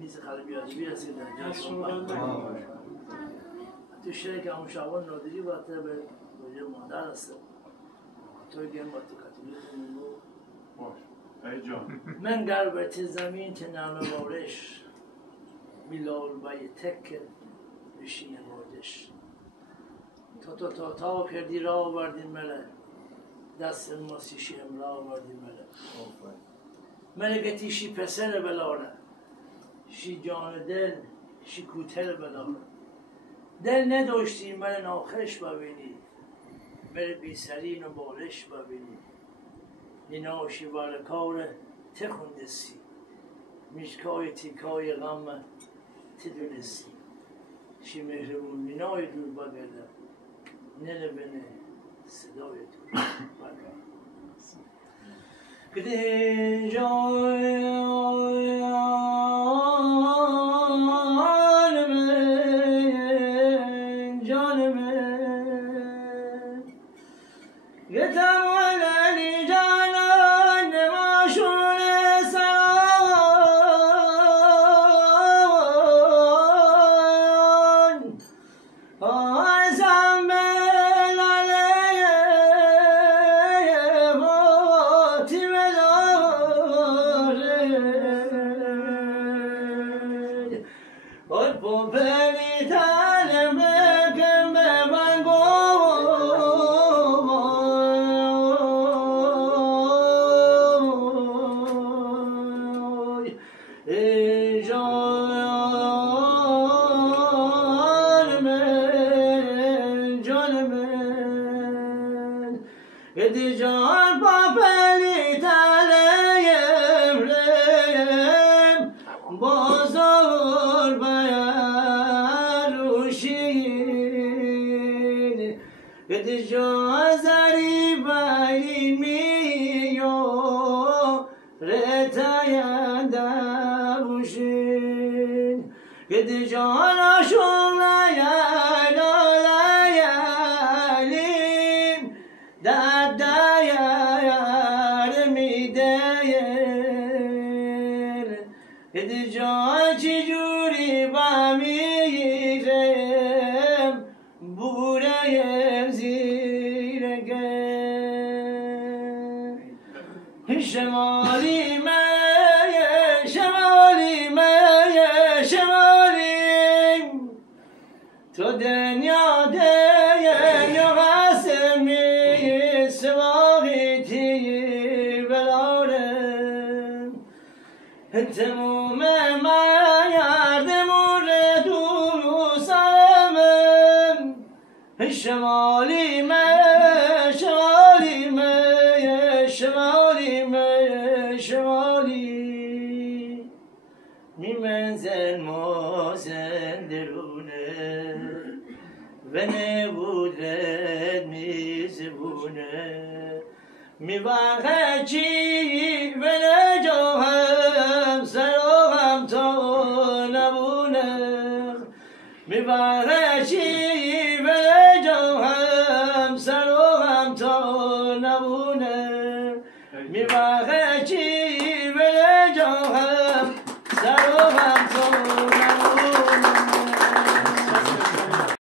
میز خالی ادبی رسید در جلسه تو شرک همون شعبان نادری باته به وجه مادر است توی گم با تو کتولیت میگو باش ای جان من گربت زمین تنام بارش میلال بای تک بشین بادش تا کردی را آوردین مله دست ماسیشی امرا آوردین مله ملکتی شی پسر بلاره شی جان دل شی کوتل بلاره دل نداشتی من ناخش ببینی من بی سرین و بالش ببینی نیناشی بارکار تخوندسی میشکای تیکای غم تدونستی شی مهربون نینای دور بگردم نلبنه صدای دور بگردم کدی جان من گتم ولی جانان نماشون سران آزم بلاله فاتی بلاره اور پوپلی تنم بکن به من گوی ای جان من ادی جان پاپلی تنم رم بازار بیاروشین ادی جان زری باین میو رتاینده بوشین ادی جان آشون لیالیم در دایر میدهیر ادی جان چی جوری با میرم بوریم زیرگه شمالی من شمالی من شمالی تو دنیا دنیا قسمی سواقی تیر بلارم تموم من یردمون ردو سرمم شمالی من شمالی من شمالی من شمالی می منزل موزن درونه و نبود رد می زبونه می واقع چی و نجاهم سراغم تا نبونه می واقع چی